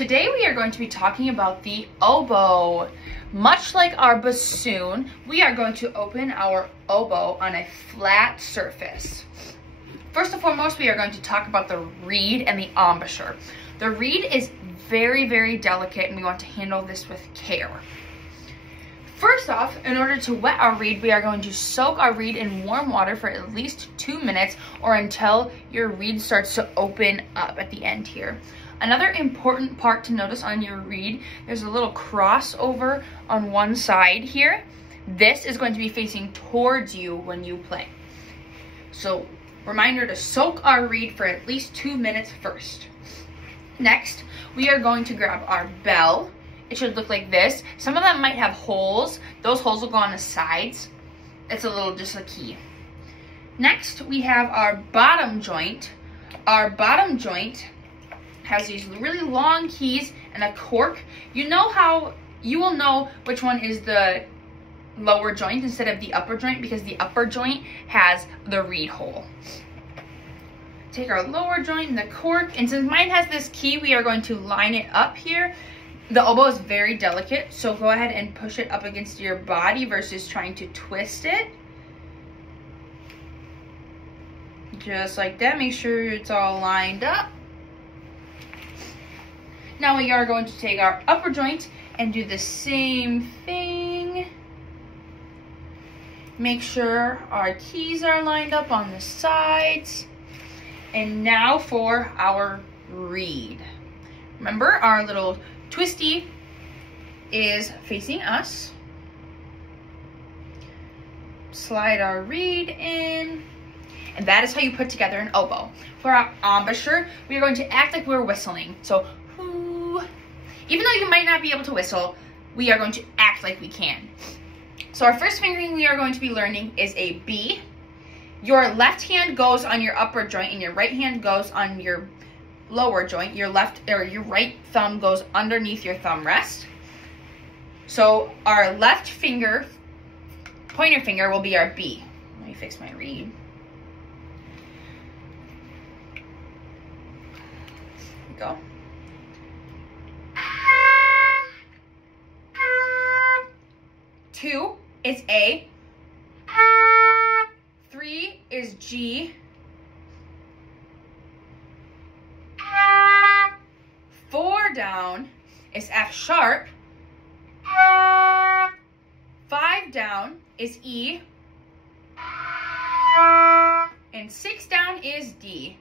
Today we are going to be talking about the oboe. Much like our bassoon, we are going to open our oboe on a flat surface. First and foremost, we are going to talk about the reed and the embouchure. The reed is very, very delicate, and we want to handle this with care. First off, in order to wet our reed, we are going to soak our reed in warm water for at least 2 minutes or until your reed starts to open up at the end here. Another important part to notice on your reed, there's a little crossover on one side here. This is going to be facing towards you when you play. So, reminder to soak our reed for at least 2 minutes first. Next, we are going to grab our bell. It should look like this. Some of them might have holes. Those holes will go on the sides. It's just a key. Next, we have our bottom joint. Our bottom joint has these really long keys and a cork. You will know which one is the lower joint instead of the upper joint because the upper joint has the reed hole. Take our lower joint and the cork, and since mine has this key, we are going to line it up here. The oboe is very delicate, so go ahead and push it up against your body versus trying to twist it. Just like that. Make sure it's all lined up. Now we are going to take our upper joint and do the same thing. Make sure our keys are lined up on the sides. And now for our reed. Remember, our little twisty is facing us. Slide our reed in. And that is how you put together an oboe. For our embouchure, we are going to act like we're whistling. So, whoo. Even though you might not be able to whistle, we are going to act like we can. So our first fingering we are going to be learning is a B. Your left hand goes on your upper joint and your right hand goes on your lower joint. Your right thumb goes underneath your thumb rest. So our left finger, pointer finger, will be our B. Let me fix my reed. There we go. Two is A. 3 is G. 4 down is F sharp. 5 down is E. And 6 down is D.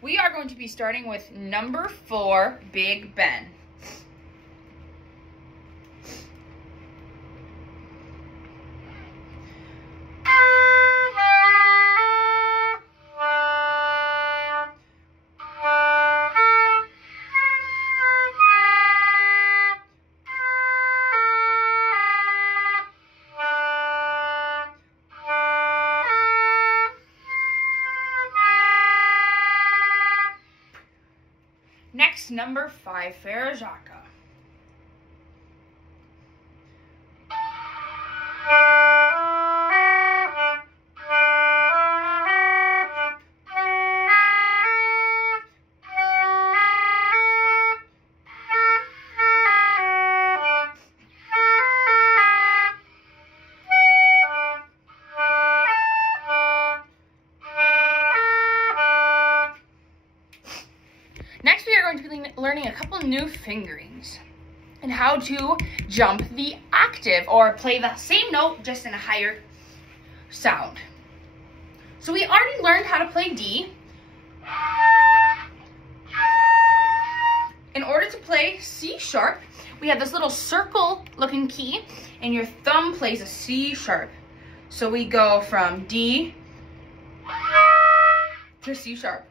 We are going to be starting with number 4, Big Ben. Next, number 5, Farajaka. Next, we are going to be learning a couple new fingerings and how to jump the octave or play the same note just in a higher sound. So we already learned how to play D. In order to play C sharp, we have this little circle looking key and your thumb plays a C sharp. So we go from D to C sharp.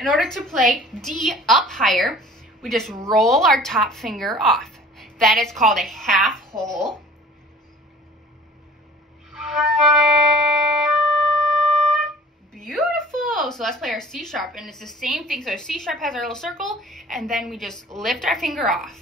In order to play D up higher, we just roll our top finger off. That is called a half hole. Beautiful. So let's play our C sharp, and it's the same thing. So C sharp has our little circle, and then we just lift our finger off.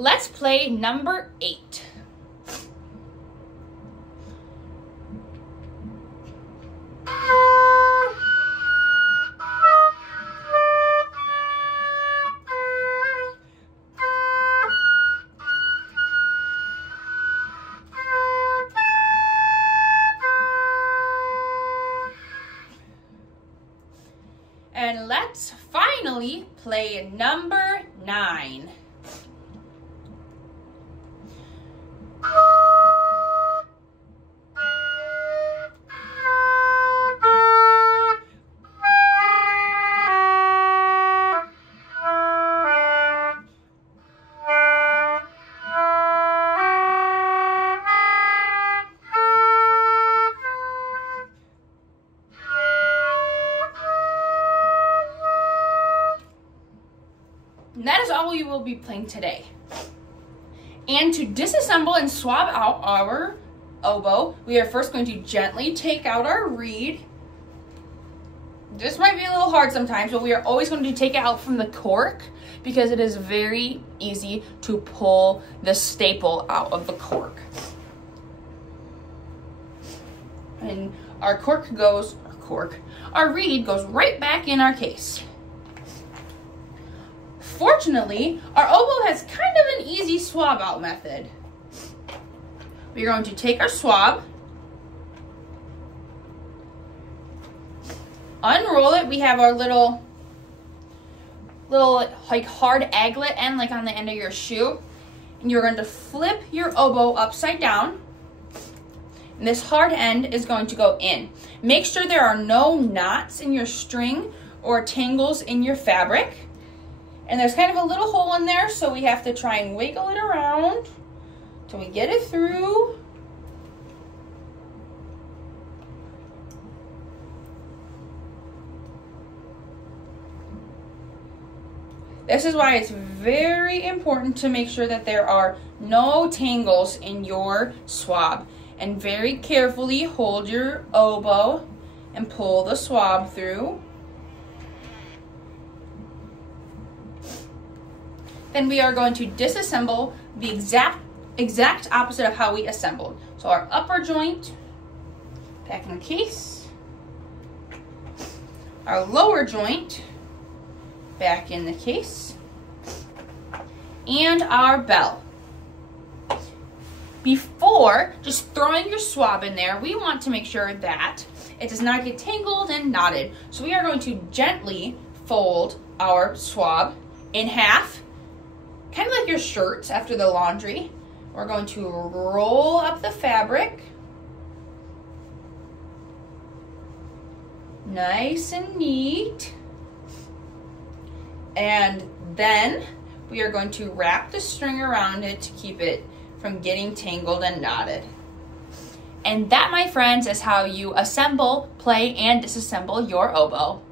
Let's play number 8. And let's finally play number 9. And that is all we will be playing today. And to disassemble and swab out our oboe, we are first going to gently take out our reed. This might be a little hard sometimes, but we are always going to take it out from the cork because it is very easy to pull the staple out of the cork. And our our reed goes right back in our case. Fortunately, our oboe has kind of an easy swab out method. We're going to take our swab, unroll it. We have our little like hard aglet end like on the end of your shoe. And you're going to flip your oboe upside down. And this hard end is going to go in. Make sure there are no knots in your string or tangles in your fabric. And there's kind of a little hole in there, so we have to try and wiggle it around till we get it through. This is why it's very important to make sure that there are no tangles in your swab. And very carefully hold your oboe and pull the swab through. Then we are going to disassemble the exact opposite of how we assembled. So our upper joint, back in the case. Our lower joint, back in the case. And our bell. Before just throwing your swab in there, we want to make sure that it does not get tangled and knotted. So we are going to gently fold our swab in half, kind of like your shirts after the laundry. We're going to roll up the fabric. Nice and neat. And then we are going to wrap the string around it to keep it from getting tangled and knotted. And that, my friends, is how you assemble, play, and disassemble your oboe.